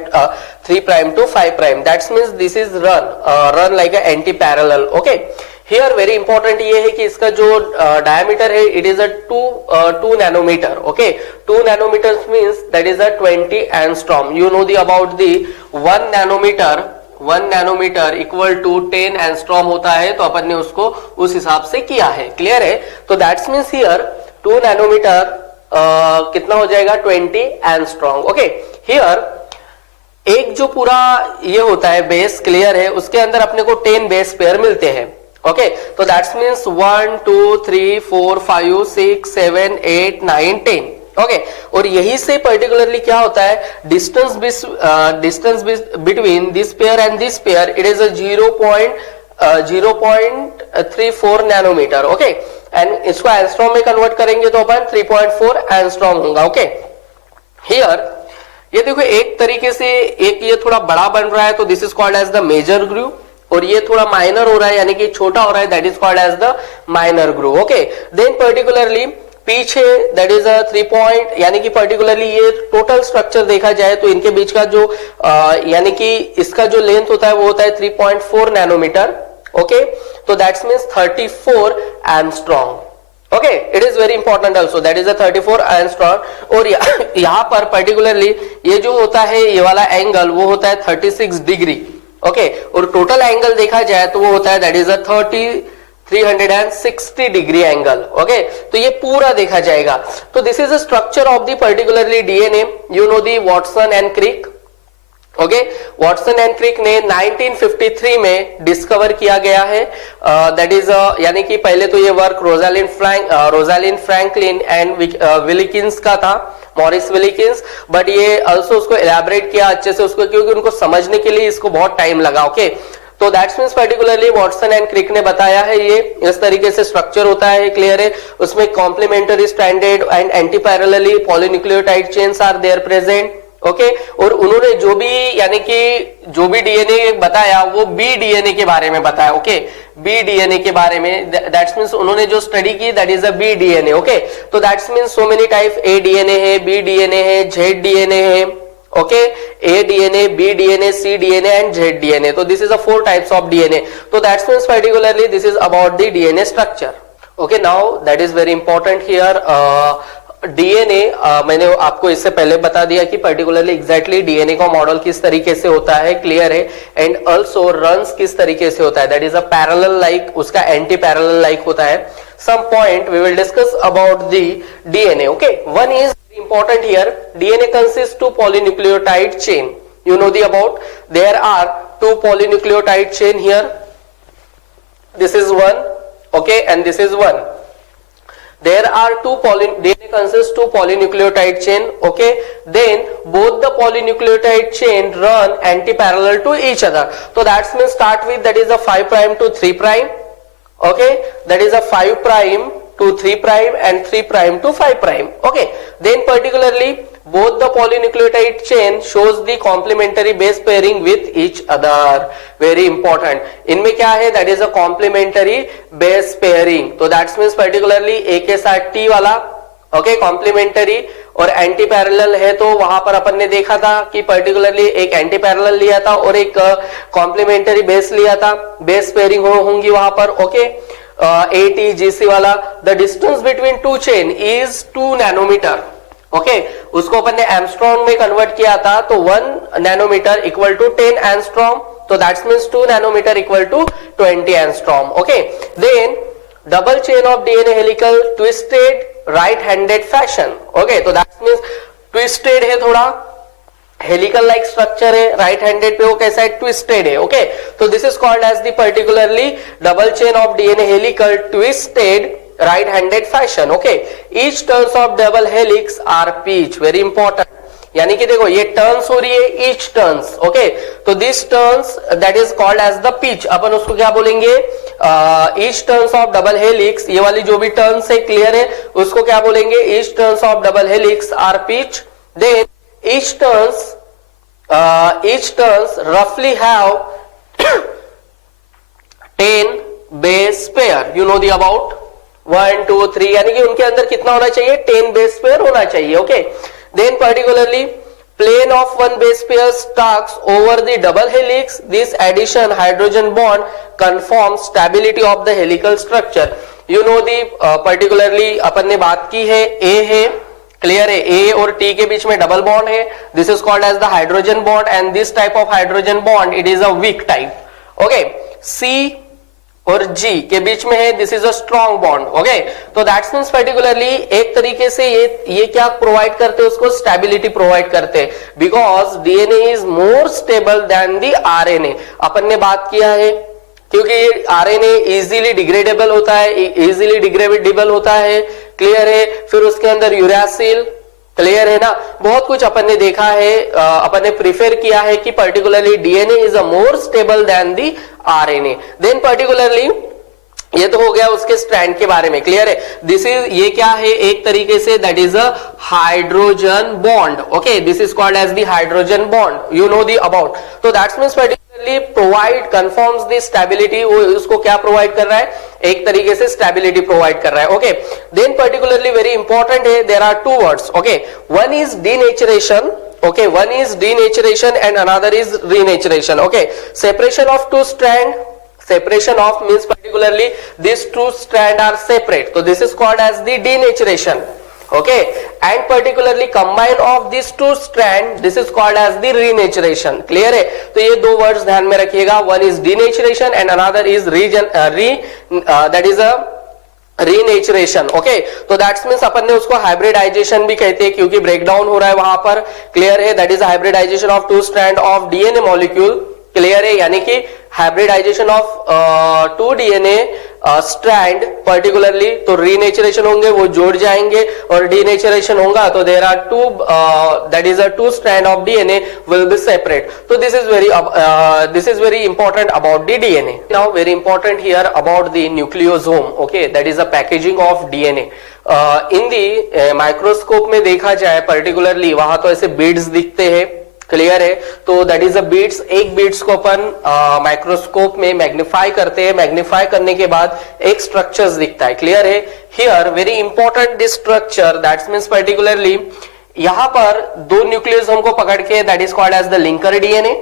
to 5 prime. That means this is run like a anti parallel. Okay, here very important ये है कि इसका जो diameter है it is a 2 nanometer. Okay, 2 nanometers means that is a 20 angstrom. You know the about the 1 nanometer equal to 10 angstrom होता है, तो अपन ने उसको उस हिसाब से किया है. क्लियर है? तो दैट्स मीन्स हियर 2 नैनोमीटर कितना हो जाएगा 20 एंस्ट्रॉम. ओके, हियर एक जो पूरा ये होता है बेस, क्लियर है, उसके अंदर अपने को 10 बेस पेयर मिलते हैं. ओके, तो दैट्स मीन्स 1 2 3 4 5 6 7 8 9 10. ओके, और यही से पर्टिकुलरली क्या होता है, distance between this pair and this pair it is a 0.34 nanometer. Okay, and इसको एंस्ट्रॉम में कन्वर्ट करेंगे तो अपन 3.4 एंस्ट्रॉम होगा. ओके, हियर ये देखो एक तरीके से एक ये थोड़ा बड़ा बन रहा है, तो this is called as the major groove, और ये थोड़ा माइनर हो रहा है यानी कि छोटा हो रहा है, that is called as the minor groove. Okay, then particularly पीछे दैट इज अ 3 पॉइंट, यानी कि पर्टिकुलरली ये टोटल स्ट्रक्चर देखा जाए तो इनके बीच का जो यानी कि इसका जो लेंथ होता है वो होता है 3.4 नैनोमीटर. ओके, तो that's means 34 angstrom. Okay, it is very important also, that is a 34 angstrom. और यहाँ पर पर्टिकुलरली ये जो होता है ये वाला एंगल वो होता है 36 डिग्री. ओके, और टोटल एंगल देखा जाए तो वो होता है that is a 360 degree angle. Okay, तो ये पूरा देखा जाएगा. तो this is a structure of the particularly DNA. You know the Watson and Crick. Okay, Watson and Crick ने 1953 में डिस्कवर किया गया है. दैट इज यानी कि पहले तो ये work Rosalind Franklin and Wilkins का था, मॉरिस विलिकिंस, बट ये ऑल्सो उसको एलैबोरेट किया अच्छे से उसको, क्योंकि उनको समझने के लिए इसको बहुत टाइम लगा. ओके, तो that's means particularly Watson and Crick ने बताया है ये इस तरीके से स्ट्रक्चर होता है. क्लियर है? उसमें complementary stranded and anti parallelly polynucleotide chains are there present. Okay, और उन्होंने जो भी यानी कि जो भी डीएनए बताया वो बी डीएनए के बारे में बताया. ओके, बी डीएनए के बारे में, दैट्स मीन्स उन्होंने जो स्टडी की that is a B DNA. Okay, तो that's means so many type, A DNA है, बी डीएनए है, जेड डीएनए है. Okay, A DNA, B DNA, C DNA and Z DNA. तो this is a 4 types of DNA. तो that's means particularly this is about the DNA structure. Okay, now that is very important here. DNA मैंने आपको इससे पहले बता दिया कि particularly exactly DNA का मॉडल किस तरीके से होता है. क्लियर है? एंड ऑल्सो रन्स किस तरीके से होता है, that is a parallel like, उसका एंटी पैरेलल लाइक होता है. Some point we will discuss about the DNA. Okay, one is important here, DNA consists to polynucleotide chain. You know the about, there are 2 polynucleotide chain here. This is one, okay, and this is one. There are DNA consists to polynucleotide chain. Okay, then both the polynucleotide chain run anti-parallel to each other. So that means start with that is a 5 prime to 3 prime. Okay, that is a 5 prime to 3 prime and 3 prime to 5 prime. Okay, then particularly both the polynucleotide chain shows the complementary base pairing with each other. Very important. इनमें क्या है, that is a complementary base pairing. तो that means particularly A के साथ T वाला, okay, complementary और anti parallel है, तो वहां पर अपन ने देखा था कि पर्टिकुलरली एक एंटी पैरेलल लिया था और एक कॉम्प्लीमेंटरी बेस लिया था. बेस पेयरिंग होंगी वहां पर. ओके, ATGC वाला, the distance between 2 chain is 2 nanometer. Okay, उसको अपन ने एंस्ट्रॉम में कन्वर्ट किया था, तो 1 नैनोमीटर इक्वल टू 10 एंस्ट्रॉम. तो that's means 2 nanometer equal to 20 angstrom. Okay, then double chain of DNA helical twisted right handed fashion. Okay, तो that's means twisted है, थोड़ा हेलिकल लाइक स्ट्रक्चर है, राइट हैंडेड पे वो कैसा है, ट्विस्टेड है. ओके, तो this is called as the particularly double chain of DNA helical twisted right handed fashion. Okay, each turns of double helix are pitch. Very important, यानी कि देखो ये टर्न्स हो रही है, ईच टर्न्स. ओके, तो this turns that is called as the pitch. अपन उसको क्या बोलेंगे, each turns of double helix, ये वाली जो भी टर्न्स है, क्लियर है, उसको क्या बोलेंगे, each turns of double helix are pitch. Then each turns roughly have 10 base pair. You know the about, 1 2 3, यानी कि उनके अंदर कितना होना चाहिए, 10 बेस पेयर होना चाहिए. Okay, then particularly plane of one base pair starts over the double helix. This addition hydrogen bond confirms stability of the helical structure. You know the particularly अपन ने बात की है, A है, क्लियर है, A और T के बीच में डबल बॉन्ड है. This is called as the hydrogen bond and this type of hydrogen bond it is a weak type. Okay, C और G के बीच में है, this is a strong bond. Okay, तो दैट्स मींस पर्टिकुलरली एक तरीके से ये क्या प्रोवाइड करते हैं, उसको स्टेबिलिटी प्रोवाइड करते हैं, because DNA is more stable than the RNA. अपन ने बात किया है क्योंकि आरएनए इजीली डिग्रेडेबल होता है, इजीली डिग्रेडेबल होता है, क्लियर है. फिर उसके अंदर यूरासिल, क्लियर है ना, बहुत कुछ अपन ने देखा है, अपन ने प्रीफर किया है कि particularly DNA is a more stable than the RNA. Then particularly ये तो हो गया उसके स्ट्रैंड के बारे में, क्लियर है. दिस इज, ये क्या है, एक तरीके से that is a hydrogen bond. Okay, this is called as the hydrogen bond, you know the about. तो that's means particularly provide confirms the stability. वो उसको क्या प्रोवाइड कर रहा है, एक तरीके से स्टेबिलिटी प्रोवाइड कर रहा है. Okay, then particularly very important है, there are two words. Okay, one is denaturation. Okay, one is denaturation and another is renaturation. Okay, separation of two strand. Separation of means particularly these two strand are separate. So this is called as the denaturation. Okay, and particularly combine of these two strand, this is called as the renaturation. Clear है. तो ये दो words ध्यान में रखिएगा. One is denaturation and another is that is a renaturation. Okay, तो that's means अपन ने उसको हाइब्रिडाइजेशन भी कहते हैं क्योंकि ब्रेकडाउन हो रहा है वहां पर, क्लियर है. That is hybridization of two strand of DNA molecule, clear है, यानी कि hybridization of two DNA strand particularly. तो रीनेचुरेशन होंगे, वो जोड़ जाएंगे, और डीनेचुरेशन होगा तो there are two, that is a two strand of DNA will be separate. तो this is very important about the DNA. Now very important here about the nucleosome. Okay, that is a packaging of DNA. In the microscope में देखा जाए particularly वहां तो ऐसे beads दिखते हैं, clear है. तो दैट इज अ बीड्स. एक बीड्स को अपन माइक्रोस्कोप में मैग्नीफाई करते हैं, मैग्नीफाई करने के बाद एक स्ट्रक्चर्स दिखता है, क्लियर है. Here very important this structure, that means particularly यहां पर दो न्यूक्लियोसोम को पकड़ के that is called as the linker DNA,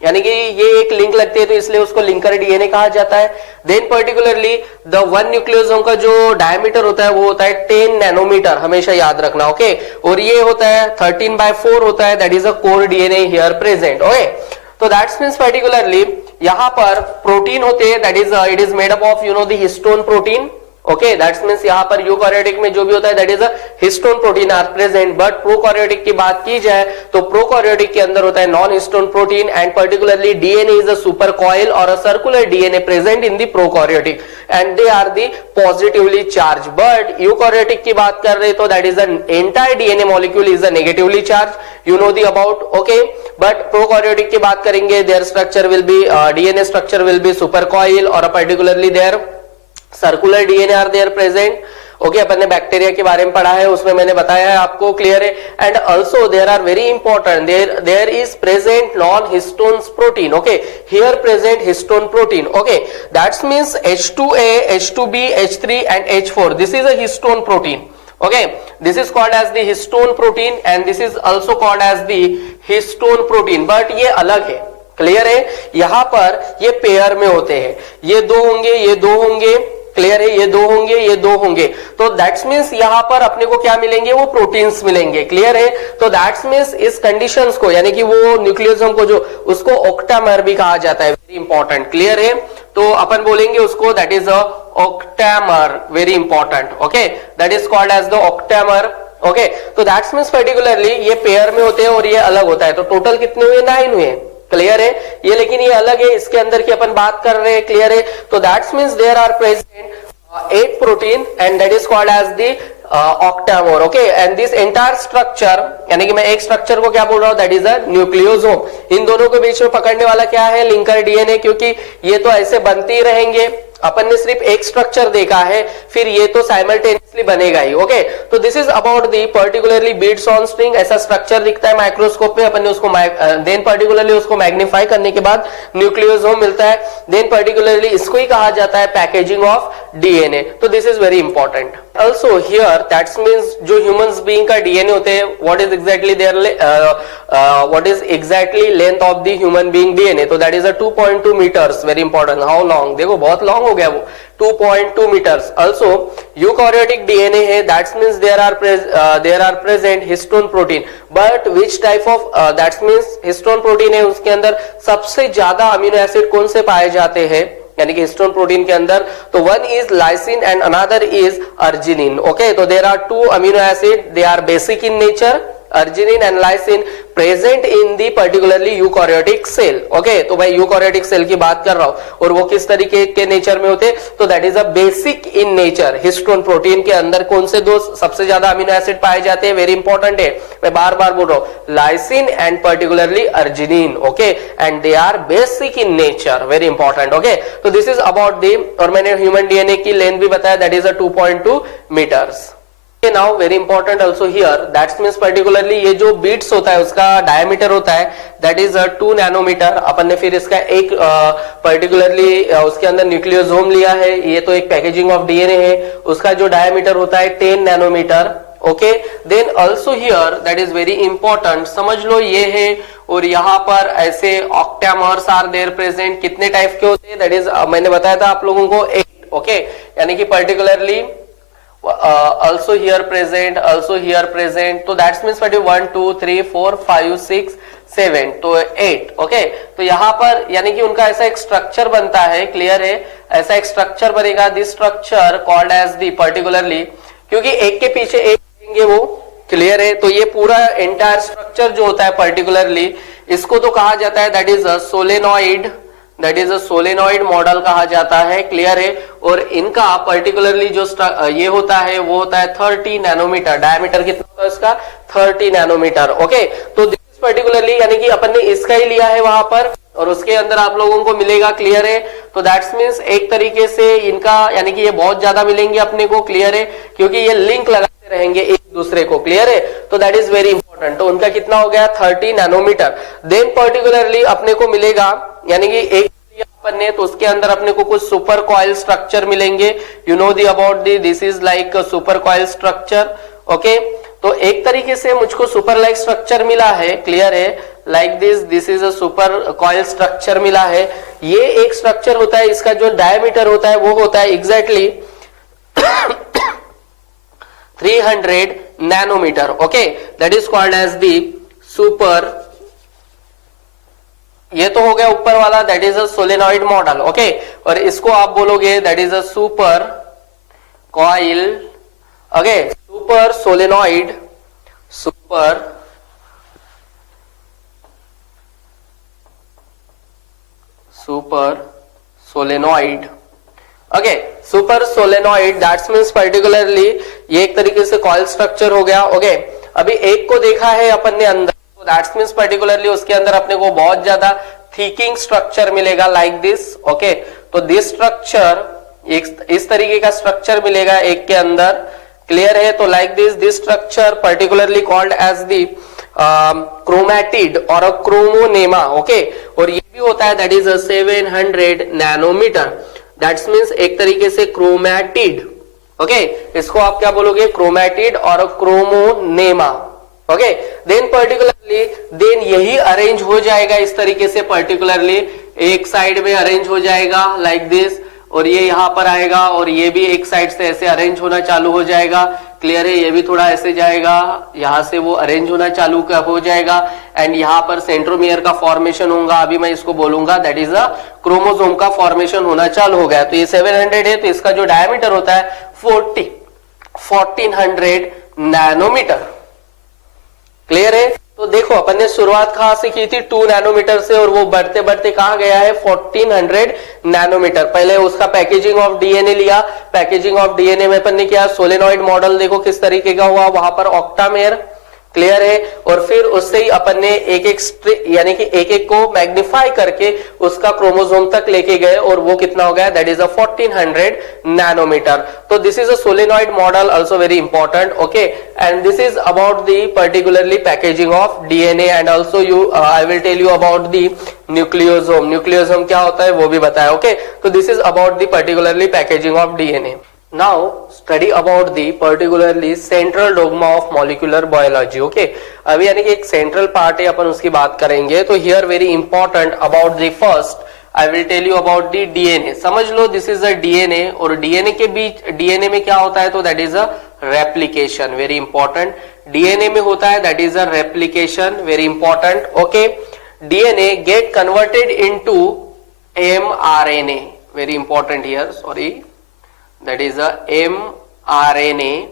यानी कि ये एक लिंक लगती है तो इसलिए उसको लिंकर डीएनए कहा जाता है. Then particularly the one nucleosome का जो डायमीटर होता है वो होता है 10 नैनोमीटर, हमेशा याद रखना. ओके, और ये होता है 13/4 होता है, that is a core DNA here present. Okay, तो दैट्स मींस पर्टिकुलरली यहां पर प्रोटीन होते हैं, that is it is made up of you know the histone protein. Okay, that's means यहां पर यूकारियोटिक में जो भी होता है that is a histone protein are present. But prokaryotic की बात की जाए तो प्रोकारियोटिक के अंदर होता है non histone protein and particularly DNA is a super coil और a circular DNA present in the prokaryotic and they are the positively charge. But eukaryotic की बात कर रहे तो that is an entire DNA molecule is a negatively charge, you know the about. Okay, but prokaryotic की बात करेंगे, their structure will be DNA structure will be super coil और particularly their circular DNA are there present. Okay, अपन ने bacteria के बारे में पढ़ा है, उसमें मैंने बताया है आपको, क्लियर है. And also there are very important, there is present non histone protein. Okay, here present histone protein. Okay, that's means H2A, H2B, H3 and H4. This is a histone protein. Okay, this is called as the histone protein and this is also called as the histone protein. But ये अलग है, clear है. यहां पर ये pair में होते हैं, ये दो होंगे, ये दो होंगे, क्लियर है, ये दो होंगे, ये दो होंगे. तो दैट्स मींस यहां पर अपने को क्या मिलेंगे, वो प्रोटीन्स मिलेंगे, क्लियर है. तो दैट्स मींस इस कंडीशंस को, यानी कि वो न्यूक्लियोसोम को जो उसको ऑक्टामर भी कहा जाता है, वेरी इंपॉर्टेंट, क्लियर है. तो अपन बोलेंगे उसको that is a octamer, very important. Okay, that is called as the octamer. Okay, तो दैट्स मींस पर्टिकुलरली ये पेयर में होते हैं और ये अलग होता है. तो टोटल कितने हुए, 9 हुए, क्लियर है. ये लेकिन ये अलग है, इसके अंदर की अपन बात कर रहे हैं, क्लियर है. तो that's means there are present 8 protein and that is called as the octamer. Okay, and this entire structure, यानी कि मैं एक स्ट्रक्चर को क्या बोल रहा हूं, दैट इज अ न्यूक्लियोसोम. इन दोनों के बीच में पकड़ने वाला क्या है, लिंकर डीएनए, क्योंकि ये तो ऐसे बनते ही रहेंगे, अपन ने सिर्फ एक स्ट्रक्चर देखा है, फिर ये तो साइमल्टेनियसली बनेगा ही। ओके, तो this is about the particularly beads on string. ऐसा स्ट्रक्चर दिखता है माइक्रोस्कोप में, अपन ने उसको देन पर्टिकुलरली उसको मैग्नीफाई करने के बाद न्यूक्लियोसोम मिलता है। देन पर्टिकुलरली इसको ही कहा जाता है पैकेजिंग ऑफ डीएनए। तो this is very important. Also here that's means जो ह्यूमंस बीइंग का डीएनए होते हैं, what is exactly their what is exactly length of the human being DNA, तो that is a 2.2 meters. Very important. How long, देखो बहुत long हो गया वो, 2.2 मीटर्स। ऑल्सो यूकैरियोटिक डीएनए है, that's means there are present histone protein, but which type of that's means histone protein है, उसके अंदर सबसे ज्यादा अमीनो एसिड कौन से पाए जाते हैं, यानी कि हिस्टोन प्रोटीन के अंदर, तो one is lysine and another is arginine. Okay, तो there are two amino acid, they are basic in nature, arginine and lysine, present in the particularly eukaryotic cell. Okay, तो भाई यूकैरियोटिक सेल की बात कर रहा हूं, और वो किस तरीके के नेचर में होते, तो that is a basic in nature. Histone protein के अंदर कौन से दो सबसे ज्यादा अमीनो एसिड पाए जाते हैं, वेरी इंपॉर्टेंट है, मैं बार बार बोल रहा हूं, lysine and particularly arginine. Okay, and they are basic in nature, very important. Okay, तो दिस इज अबाउट दी, और मैंने ह्यूमन डीएनए की लेंथ भी बताया, that is a 2.2 meters. Now very important also here, that means particularly ये जो beats होता है उसका डायमीटर होता है, that is 2 नैनोमीटर। अपन ने फिर इसका एक पर्टिकुलरली उसके अंदर न्यूक्लियोसोम लिया है, ये तो एक पैकेजिंग ऑफ डीएनए है, उसका जो डायमीटर होता है 10 nanometer. Okay, then also here that is very important, समझ लो ये है, और यहाँ पर ऐसे ऑक्टेमर्स आर देयर प्रेजेंट। कितने टाइप के होते हैं, दैट इज मैंने बताया था आप लोगों को 8। ओके, यानी कि particularly also here present, also here present, तो दैट्स मीन्स 1 2 3 4 5 6 7, तो 8। ओके, तो यहाँ पर यानी कि उनका ऐसा एक स्ट्रक्चर बनता है, क्लियर है, ऐसा एक स्ट्रक्चर बनेगा, this structure called as the particularly, क्योंकि एक के पीछे एक देंगे वो, क्लियर है, तो ये पूरा एंटायर स्ट्रक्चर जो होता है पर्टिकुलरली, इसको तो कहा जाता है that is a solenoid, that is a solenoid model कहा जाता है, क्लियर है। और इनका पर्टिकुलरली जो ये होता है वो होता है 30 नैनोमीटर, डायमीटर कितना होता है इसका, 30 नैनोमीटर। ओके, तो दिस पर्टिकुलरली यानी कि अपन ने इसका ही लिया है वहां पर, और उसके अंदर आप लोगों को मिलेगा, क्लियर है। तो दैट्स मीन्स एक तरीके से इनका यानी कि ये बहुत ज्यादा मिलेंगे अपने को, क्लियर है, क्योंकि ये लिंक लगाते रहेंगे एक दूसरे को, क्लियर है, तो दैट इज वेरी इंपॉर्टेंट। तो उनका कितना हो गया, 30 नैनोमीटर। देन पर्टिकुलरली अपने को मिलेगा, यानी कि एक अपन ने, तो उसके अंदर अपने को कुछ सुपर कॉइल स्ट्रक्चर मिलेंगे, you know the about the, this is like super coil structure. Okay, तो एक तरीके से मुझको सुपर लाइक स्ट्रक्चर मिला है, क्लियर है, like this is a super coil structure मिला है। ये एक स्ट्रक्चर होता है, इसका जो डायमीटर होता है वो होता है exactly 300 nanometer. Okay, that is called as the super, ये तो हो गया ऊपर वाला, that is a solenoid model. Okay, और इसको आप बोलोगे that is a super coil, okay, super solenoid, super solenoid. Okay, super solenoid, that's means particularly ये एक तरीके से कॉइल स्ट्रक्चर हो गया। ओके, अभी एक को देखा है अपन ने अंदर, दैट्स मीन्स पर्टिकुलरली उसके अंदर अपने को बहुत ज्यादा थिकिंग स्ट्रक्चर मिलेगा, लाइक दिस। ओके, तो दिस स्ट्रक्चर, इस तरीके का स्ट्रक्चर मिलेगा एक के अंदर, क्लियर है। तो like this structure particularly called as the chromatid और अ क्रोमोनेमा। ओके, और ये भी होता है that is 700 nanometer, that's means एक तरीके से क्रोमैटिड। ओके, इसको आप क्या बोलोगे, क्रोमैटिड और chromonema. Okay, then particularly then यही अरेंज हो जाएगा इस तरीके से, पर्टिकुलरली एक साइड में अरेंज हो जाएगा लाइक दिस, और ये यहां पर आएगा, और ये भी एक साइड से ऐसे अरेंज होना चालू हो जाएगा, क्लियर है, ये भी थोड़ा ऐसे जाएगा, यहां से वो अरेंज होना चालू हो जाएगा, एंड यहां पर सेंट्रोमियर का फॉर्मेशन होगा, अभी मैं इसको बोलूंगा दैट इज अ क्रोमोसोम का फॉर्मेशन होना चालू हो गया। तो ये 700 है, तो इसका जो डायमीटर होता है 1400 नैनोमीटर, क्लियर है। तो देखो अपन ने शुरुआत कहां से की थी, 2 नैनोमीटर से, और वो बढ़ते बढ़ते कहां गया है, 1400 नैनोमीटर। पहले उसका पैकेजिंग ऑफ डीएनए लिया, पैकेजिंग ऑफ डीएनए में अपन ने किया सोलेनॉइड मॉडल, देखो किस तरीके का हुआ, वहां पर ऑक्टामेयर, क्लियर है। और फिर उससे ही अपन ने एक एक यानी कि एक एक को मैग्नीफाई करके उसका क्रोमोसोम तक लेके गए और वो कितना हो गया, दैट इज अ 1400 नैनोमीटर। तो this is a solenoid model, also very important, okay. And this is about the particularly packaging of DNA and also you I will tell you about the nucleosome. Nucleosome क्या होता है वो भी बताया, okay. तो this is about the particularly packaging of DNA. Now study about the particularly central dogma of molecular biology, okay। अभी यानी कि एक सेंट्रल पार्ट है, अपन उसकी बात करेंगे। तो here very important about the first I will tell you about the DNA। समझ लो दिस इज अ डीएनए, और डीएनए के बीच डीएनए में क्या होता है, तो that is a replication, very important. DNA में होता है that is a replication, very important, okay. DNA gate converted into mRNA, very important here, sorry, that is a mRNA,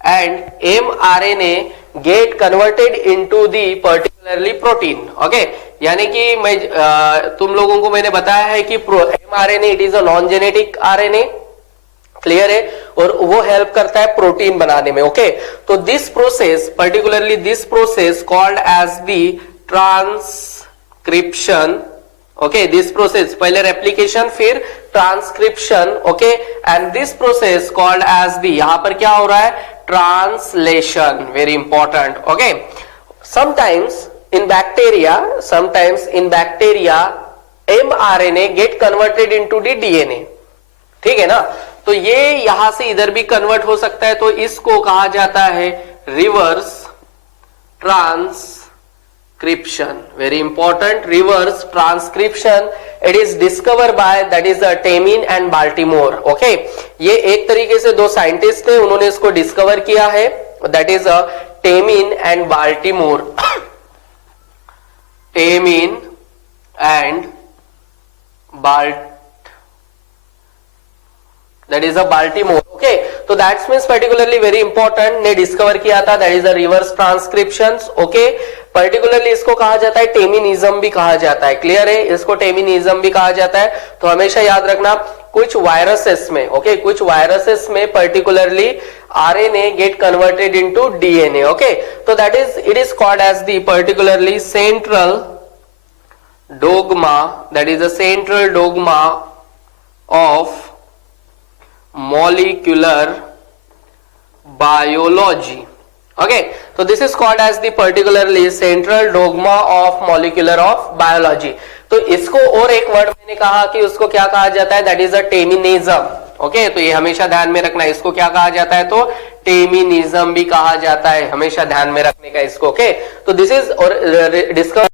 and mRNA get converted into the particularly protein, okay। यानी कि मैं तुम लोगों को मैंने बताया है कि mRNA it is a non genetic RNA, clear है, और वो हेल्प करता है प्रोटीन बनाने में, ओके। तो this process particularly this process called as the transcription, okay. This process पहले रेप्लिकेशन फिर transcription, okay. And this process called as the, यहां पर क्या हो रहा है, translation, very important, okay. Sometimes in bacteria mRNA get converted into the DNA, ठीक है ना। तो ये यहां से इधर भी कन्वर्ट हो सकता है, तो इसको कहा जाता है reverse transcription, very important, reverse transcription. It is discover by that is Temin and Baltimore, okay. ये एक तरीके से दो साइंटिस्ट थे, उन्होंने इसको डिस्कवर किया है, that is Temin and Baltimore, Temin and that is a Baltimore, okay. तो that's means particularly very important, ने डिस्कवर किया था, that is a reverse transcription, okay. Particularly इसको कहा जाता है टेमिनिज्म भी कहा जाता है, क्लियर है, इसको टेमिनिज्म भी कहा जाता है। तो हमेशा याद रखना कुछ वायरसेस में, ओके, कुछ वायरसेस में particularly RNA get converted into DNA, okay. तो that is it is called as the particularly central dogma, that is a central dogma of molecular biology, okay। so this is called as the particularly central dogma of molecular of biology। तो इसको और एक word मैंने कहा कि उसको क्या कहा जाता है, दैट इज अ टेमिनिज्म, ओके। तो ये हमेशा ध्यान में रखना है, इसको क्या कहा जाता है, तो टेमिनिज्म भी कहा जाता है, हमेशा ध्यान में रखने का इसको, ओके। तो दिस इज और डिस्कवर